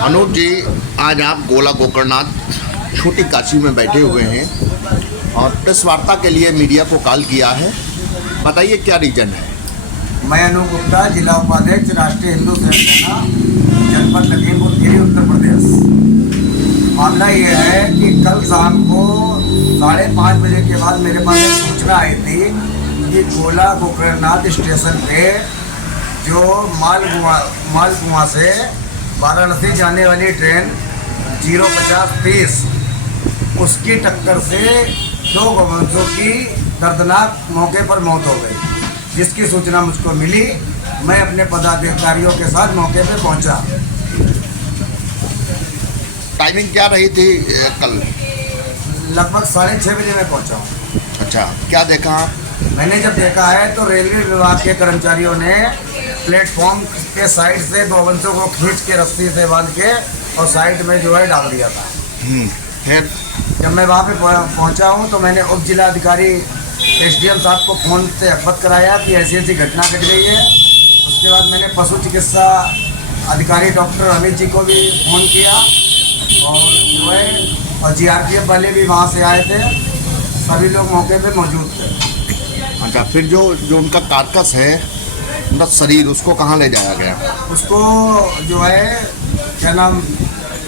अनूप जी, आज आप गोला गोकर्णनाथ छोटी काशी में बैठे हुए हैं और प्रेस वार्ता के लिए मीडिया को कॉल किया है। बताइए क्या रीजन है? मैं अनूप गुप्ता, जिला उपाध्यक्ष, राष्ट्रीय हिंदू सेना, जनपद लखीमपुर खीरी, उत्तर प्रदेश। मामला ये है कि कल शाम को 5:30 बजे के बाद मेरे पास एक सूचना आई थी कि गोला गोकर्णनाथ स्टेशन पे जो मालकुआं से वाराणसी जाने वाली ट्रेन 05030 उसकी टक्कर से 2 गोवंशों की दर्दनाक मौके पर मौत हो गई। जिसकी सूचना मुझको मिली, मैं अपने पदाधिकारियों के साथ मौके पर पहुंचा। टाइमिंग क्या रही थी कल? लगभग 6:30 बजे मैं पहुंचा हूँ। अच्छा, क्या देखा? मैंने जब देखा है तो रेलवे विभाग के कर्मचारियों ने प्लेटफॉर्म के साइड से गोवंशों को खींच के रस्सी से बांध के और साइड में जो है डाल दिया था। फिर जब मैं वहाँ पे पहुँचा हूँ तो मैंने उप जिला अधिकारी SDM साहब को फ़ोन से अवगत कराया कि ऐसी ऐसी घटना घट गई है। उसके बाद मैंने पशु चिकित्सा अधिकारी डॉक्टर अमित जी को भी फ़ोन किया और जो है और GRPF वाले भी वहाँ से आए थे। सभी लोग मौके पे मौजूद थे। अच्छा, फिर जो उनका कारकस है, उनका शरीर, उसको कहाँ ले जाया गया? उसको जो है क्या नाम,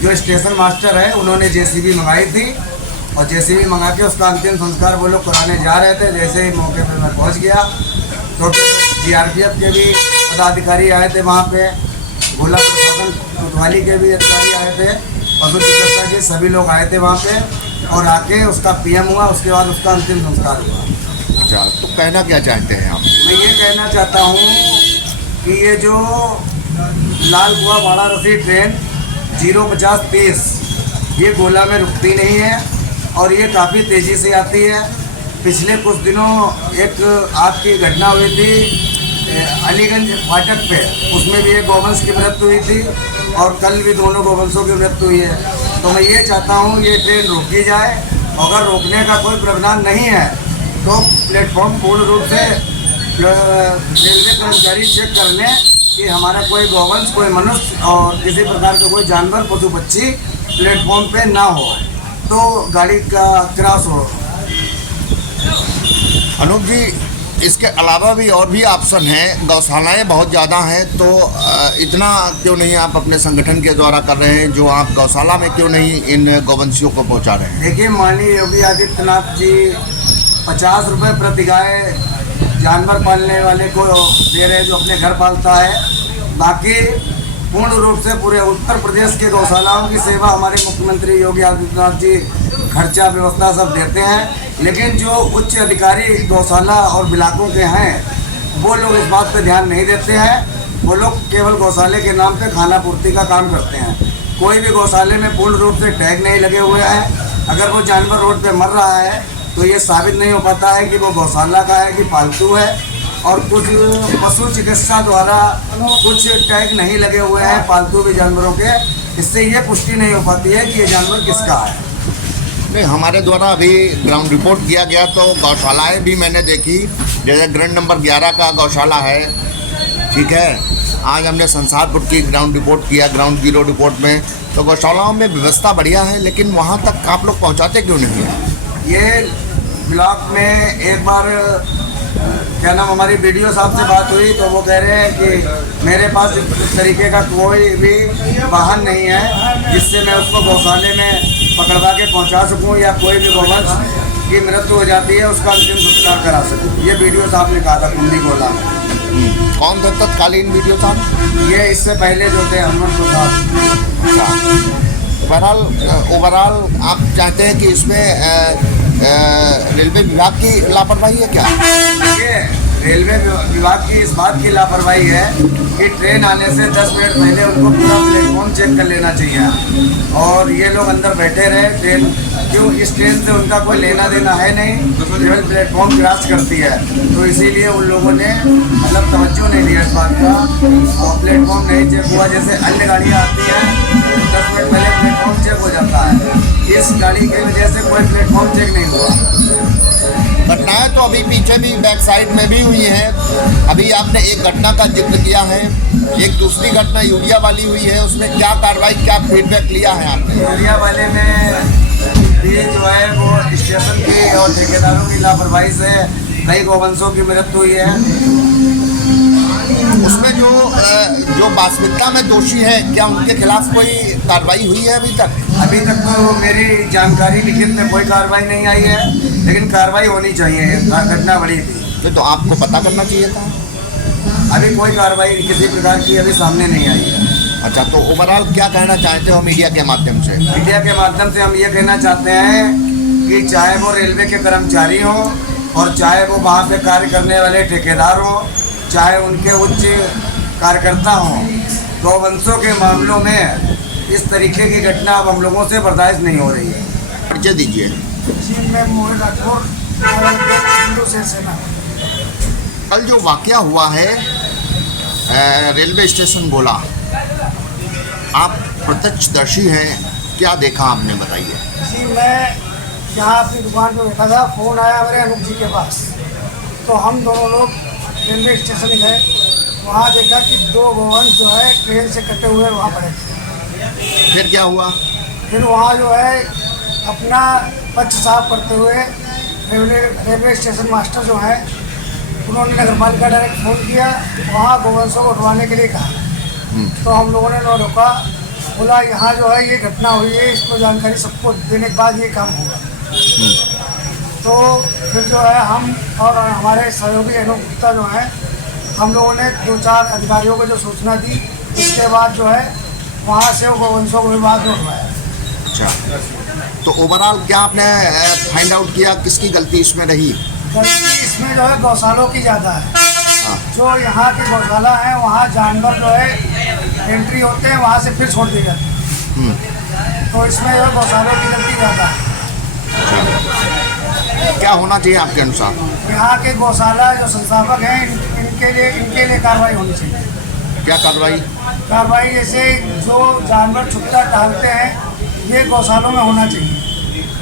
जो स्टेशन मास्टर है उन्होंने JCB मंगाई थी और JCB मंगा के उसका अंतिम संस्कार वो लोग कराने जा रहे थे। जैसे ही मौके पे मैं पहुंच गया तो GRPF के भी पदाधिकारी आए थे वहाँ पे, गोला प्रशासन कोतवाली के भी अधिकारी आए थे, पशु चिकित्सा के सभी लोग आए थे वहाँ पे और आके उसका PM हुआ। उसके बाद उसका अंतिम संस्कार हुआ। अच्छा, तो कहना क्या चाहते हैं आप? मैं ये कहना चाहता हूँ कि ये जो लाल कुआं वाराणसी ट्रेन 05030 ये गोला में रुकती नहीं है और ये काफ़ी तेज़ी से आती है। पिछले कुछ दिनों एक आग की घटना हुई थी अलीगंज फाटक पे, उसमें भी एक गोवंश की मृत्यु हुई थी और कल भी 2 गोवंशों की मृत्यु हुई है। तो मैं ये चाहता हूँ ये ट्रेन रोकी जाए। अगर रोकने का कोई प्रावधान नहीं है तो प्लेटफॉर्म पूर्ण रूप से रेलवे कर्मचारी चेक कर लें कि हमारा कोई गोवंश, कोई मनुष्य और किसी प्रकार का कोई जानवर, पशु पक्षी प्लेटफॉर्म पे ना हो तो गाड़ी का क्रॉस हो। अनूप जी, इसके अलावा भी और भी ऑप्शन हैं, गौशालाएं बहुत ज़्यादा हैं, तो इतना क्यों नहीं आप अपने संगठन के द्वारा कर रहे हैं? जो आप गौशाला में क्यों नहीं इन गोवंशियों को पहुंचा रहे हैं? देखिए, माननीय योगी आदित्यनाथ जी 50 रुपये प्रति गाय जानवर पालने वाले को दे रहे हैं जो अपने घर पालता है। बाकी पूर्ण रूप से पूरे उत्तर प्रदेश के गौशालाओं की सेवा हमारे मुख्यमंत्री योगी आदित्यनाथ जी खर्चा व्यवस्था सब देते हैं। लेकिन जो उच्च अधिकारी गौशाला और ब्लॉकों के हैं वो लोग इस बात पे ध्यान नहीं देते हैं। वो लोग केवल गौशाले के नाम पे खाना पूर्ति का काम करते हैं। कोई भी गौशाले में पूर्ण रूप से टैग नहीं लगे हुए हैं। अगर वो जानवर रोड पे मर रहा है तो ये साबित नहीं हो पाता है कि वो गौशाला का है कि पालतू है। और कुछ पशु चिकित्सा द्वारा कुछ टैग नहीं लगे हुए हैं पालतू भी जानवरों के, इससे ये पुष्टि नहीं हो पाती है कि ये जानवर किसका है। नहीं, हमारे द्वारा अभी ग्राउंड रिपोर्ट किया गया तो गौशालाएँ भी मैंने देखी, जैसे ग्राउंड नंबर 11 का गौशाला है, ठीक है। आज हमने संसारपुर की ग्राउंड रिपोर्ट किया, ग्राउंड जीरो रिपोर्ट में, तो गौशालाओं में व्यवस्था बढ़िया है, लेकिन वहाँ तक आप लोग पहुँचाते क्यों नहीं हैं? ये ब्लॉक में एक बार क्या नाम, हमारी BDO साहब से बात हुई तो वो कह रहे हैं कि मेरे पास इस तरीके का कोई भी वाहन नहीं है जिससे मैं उसको गौशाले में पकड़वा के पहुंचा सकूं या कोई भी गोवंश की मृत्यु हो जाती है उसका अंतिम संस्कार करा सकूं। ये BDO साहब ने कहा था कुंडी गोला में। कौन थे तत्कालीन BDO साहब? ये इससे पहले जो थे हनुमंत साहब। ओवरऑल आप चाहते हैं कि इसमें रेलवे विभाग की लापरवाही है क्या? देखिए, रेलवे विभाग की इस बात की लापरवाही है कि ट्रेन आने से 10 मिनट पहले उनको पूरा प्लेटफॉर्म चेक कर लेना चाहिए और ये लोग अंदर बैठे रहे। ट्रेन क्यों, इस ट्रेन से उनका कोई लेना देना है नहीं, केवल प्लेटफॉर्म क्रॉस करती है, तो इसीलिए उन लोगों ने मतलब तवज्जो नहीं दिया इस बात का और प्लेटफॉर्म नहीं चेक हुआ। जैसे अन्य गाड़ियाँ आती हैं 10 मिनट पहले प्लेटफॉर्म चेक हो जाता है, इस गाड़ी की वजह से कोई प्लेटफॉर्म चेक नहीं हुआ। घटनाएं तो अभी पीछे भी बैक साइड में भी हुई हैं। अभी आपने एक घटना का जिक्र किया है, एक दूसरी घटना यूरिया वाली हुई है, उसमें क्या कार्रवाई, क्या फीडबैक लिया है आपने? यूरिया वाले में भी जो है वो स्टेशन की और ठेकेदारों की लापरवाही से कई गौवंशों की मृत्यु हुई है। उसमें जो वास्तविकता में दोषी है, क्या उनके खिलाफ कोई कार्रवाई हुई है अभी तक? अभी तक तो मेरी जानकारी लिखित में कोई कार्रवाई नहीं आई है, लेकिन कार्रवाई होनी चाहिए। घटना बड़ी थी तो आपको पता करना चाहिए था। अभी कोई कार्रवाई किसी प्रकार की अभी सामने नहीं आई है। अच्छा, तो ओवरऑल क्या कहना चाहते हो मीडिया के माध्यम से? मीडिया के माध्यम से हम ये कहना चाहते हैं कि चाहे वो रेलवे के कर्मचारी हों और चाहे वो वहाँ पे कार्य करने वाले ठेकेदार हों, चाहे उनके उच्च कार्यकर्ता हों, गौवंशों के मामलों में इस तरीके की घटना अब हम लोगों से बर्दाश्त नहीं हो रही है। परिचय दीजिए। जी, मैं मोहित राठौर, हिंदू सेना। कल जो वाकया हुआ है रेलवे स्टेशन गोला, आप प्रत्यक्षदर्शी हैं, क्या देखा आपने, बताइए। जी, मैं यहाँ अपनी दुकान पे बैठा था, फ़ोन आया मेरे अनूप जी के पास, तो हम दोनों लोग रेलवे स्टेशन गए। वहाँ देखा कि 2 गोवंश जो है ट्रेन से कटे हुए वहाँ पड़े थे। फिर क्या हुआ? फिर वहाँ जो है अपना पक्ष साफ करते हुए रेलवे स्टेशन मास्टर जो हैं उन्होंने नगर पालिका डायरेक्ट फ़ोन किया, वहाँ गोवंशों को उठवाने के लिए कहा। तो हम लोगों ने न रोका, बोला यहाँ जो है ये घटना हुई है, इसको जानकारी सबको देने के बाद ये काम होगा। तो फिर जो है हम और हमारे सहयोगी अनूप गुप्ता जो हैं, हम लोगों ने 2-4 अधिकारियों को जो सूचना दी, उसके बाद जो है वहाँ से गोवंशों को विभाग में उठवाया। अच्छा, तो ओवरऑल क्या आपने फाइंड आउट किया किसकी गलती इसमें रही? गलती इसमें जो है गौशालों की ज़्यादा है। हाँ। जो यहाँ की गौशाला है वहाँ जानवर जो है एंट्री होते हैं, वहाँ से फिर छोड़ दिए जाते हैं। तो इसमें जो है गौशालों की गलती ज़्यादा है। क्या होना चाहिए आपके अनुसार? यहाँ के गौशाला जो संस्थापक हैं इनके लिए कार्रवाई होनी चाहिए। क्या कार्रवाई? कार्रवाई जैसे जो जानवर छुट्टा टहलते हैं ये गौशालों में होना चाहिए,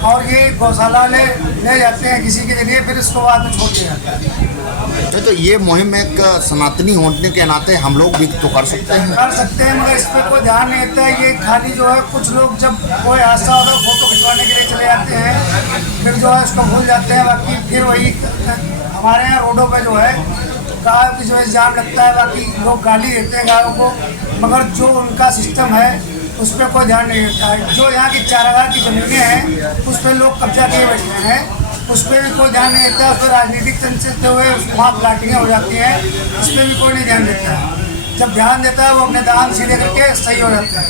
और ये गौशाला ले जाते हैं किसी के जरिए, फिर इसको बाद में छोड़ दिया जाता है। तो ये मुहिम एक सनातनी होने के नाते हम लोग भी तो कर सकते हैं। मगर इस पर कोई ध्यान नहीं देता है। ये खाली जो है कुछ लोग जब कोई हादसा होता है फोटो खिंचवाने के लिए चले जाते हैं, फिर जो है उसको भूल जाते हैं। बाकी फिर वही हमारे यहाँ रोडों पे जो है गायों की जो है जाम लगता है, बाकी लोग गाली देते हैं गायों को, मगर जो उनका सिस्टम है उस पर कोई ध्यान नहीं देता है। जो यहाँ की चारागाह की ज़मीनें हैं उस पर लोग कब्जा किए बैठे हैं, उस पर भी कोई ध्यान नहीं देता है। उस पर राजनीतिक चलते हुए वहाँ प्लाटिंगें हो जाती हैं, इस पर भी कोई नहीं ध्यान देता है। जब ध्यान देता है वो अपने दाम सीधे करके सही हो जाता है।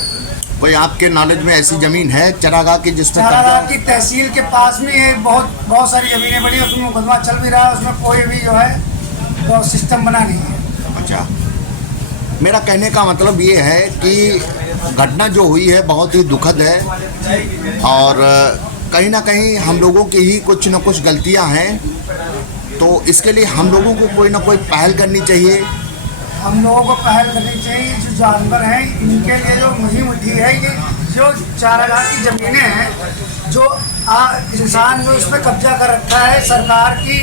कोई आपके नॉलेज में ऐसी ज़मीन है चारागाह की जिसमें चारागाह की तहसील के पास में है, बहुत सारी ज़मीनें बड़ी, उसमें मुकदमा चल भी रहा है, उसमें कोई भी जो है तो सिस्टम बना नहीं है। अच्छा, मेरा कहने का मतलब ये है कि घटना जो हुई है बहुत ही दुखद है, और कहीं ना कहीं हम लोगों की ही कुछ न कुछ गलतियां हैं। तो इसके लिए हम लोगों को कोई ना कोई पहल करनी चाहिए। हम लोगों को पहल करनी चाहिए। जो जानवर हैं इनके लिए जो मुहिम उठी है, ये जो चारागाह की ज़मीनें हैं, जो इंसान जो इस पर कब्जा कर रखा है, सरकार की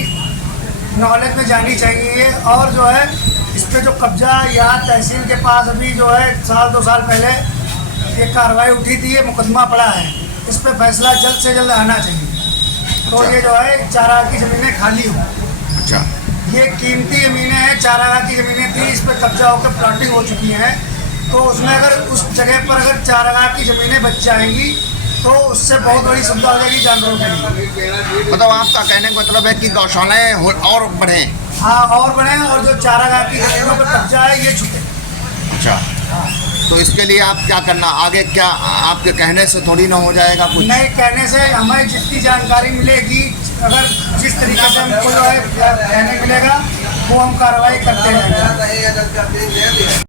नॉलेज में जानी चाहिए। और जो है इस पर जो कब्जा यहाँ तहसील के पास अभी जो है 1-2 साल पहले एक कार्रवाई उठी थी, ये मुकदमा पड़ा है, इस पर फैसला जल्द से जल्द आना चाहिए। तो ये जो है चारागाह की ज़मीनें खाली हो। अच्छा, ये कीमती ज़मीनें हैं, चारागाह की ज़मीनें थी, इस पर कब्जा होकर प्लॉटिंग हो चुकी हैं। तो उसमें अगर उस जगह पर अगर चारागाह की ज़मीनें बच जाएंगी तो उससे बहुत बड़ी सुविधा हो जाएगी जानवरों के लिए। मतलब आपका कहने का मतलब है कि गौशालाएं और बढ़ें? हाँ, और बढ़ें, और जो चारागाह की ज़मीनों पर कब्जा है ये छूटे। अच्छा, तो इसके लिए आप क्या करना आगे, क्या आपके कहने से थोड़ी ना हो जाएगा कुछ? नहीं, कहने से हमें जितनी जानकारी मिलेगी, अगर जिस तरीके से हमको जो है कहने मिलेगा वो हम कार्रवाई करते रहेंगे।